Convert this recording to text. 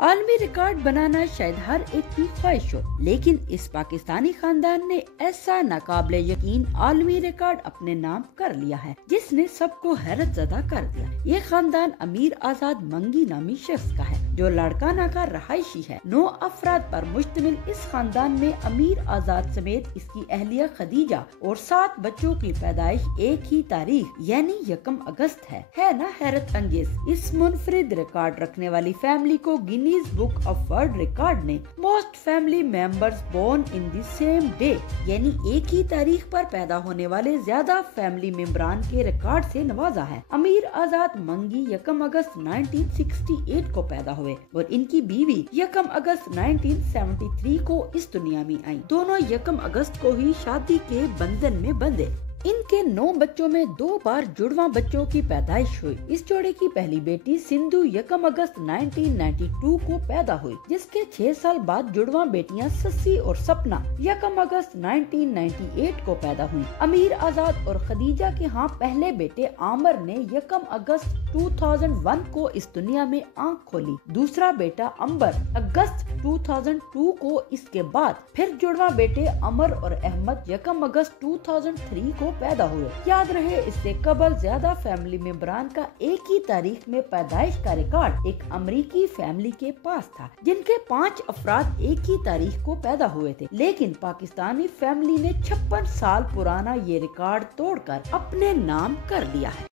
عالمی ریکارڈ بنانا شاید ہر ایک کی خواہش ہو، لیکن اس پاکستانی خاندان نے ایسا ناقابل یقین عالمی ریکارڈ اپنے نام کر لیا ہے جس نے سب کو حیرت زدہ کر دیا۔ یہ خاندان امیر آزاد منگی نامی شخص کا ہے جو لڑکانہ کا رہائشی ہے۔ 9 افراد پر مشتمل اس خاندان میں امیر آزاد سمیت اس کی اہلیہ خدیجہ اور 7 بچوں کی پیدائش ایک ہی تاریخ یعنی 1 اگست ہے نا حیرت انگیز۔ اس منفرد ریکارڈ رکھنے والی فیملی کو Guinness book of world record نے most family members born in the same day یعنی ایک ہی تاریخ پر پیدا ہونے والے زیادہ فیملی ممبران کے ریکارڈ سے نوازا ہے۔ امیر آزاد منگی 1 اگست 1968 کو پیدا ہوئے اور ان کی بیوی 1 اگست 1973 کو اس دنیا میں آئیں۔ دونوں 1 اگست کو ہی شادی کے بندھن میں بندھے۔ ان کے 9 بچوں میں 2 بار جڑواں بچوں کی پیدائش ہوئی۔ اس جوڑے کی پہلی بیٹی سندھو 1 اگست 1992 کو پیدا ہوئی، جس کے 6 سال بعد جڑواں بیٹیاں سسی اور سپنا 1 اگست 1998 کو پیدا ہوئی۔ امیر آزاد اور خدیجہ کے ہاں پہلے بیٹے عامر نے 1 اگست 2001 کو اس دنیا میں آنکھ کھولی۔ دوسرا بیٹا امبر اگست 2002 کو، اس کے بعد پھر جڑواں بیٹے عمر اور احمد 1 اگست 2003 کو پیدا ہوئے۔ یاد رہے اس سے قبل زیادہ فیملی ممبران کا ایک ہی تاریخ میں پیدائش کا ریکارڈ ایک امریکی فیملی کے پاس تھا جن کے 5 افراد ایک ہی تاریخ کو پیدا ہوئے تھے، لیکن پاکستانی فیملی نے 56 سال پرانا یہ ریکارڈ توڑ کر اپنے نام کر لیا ہے۔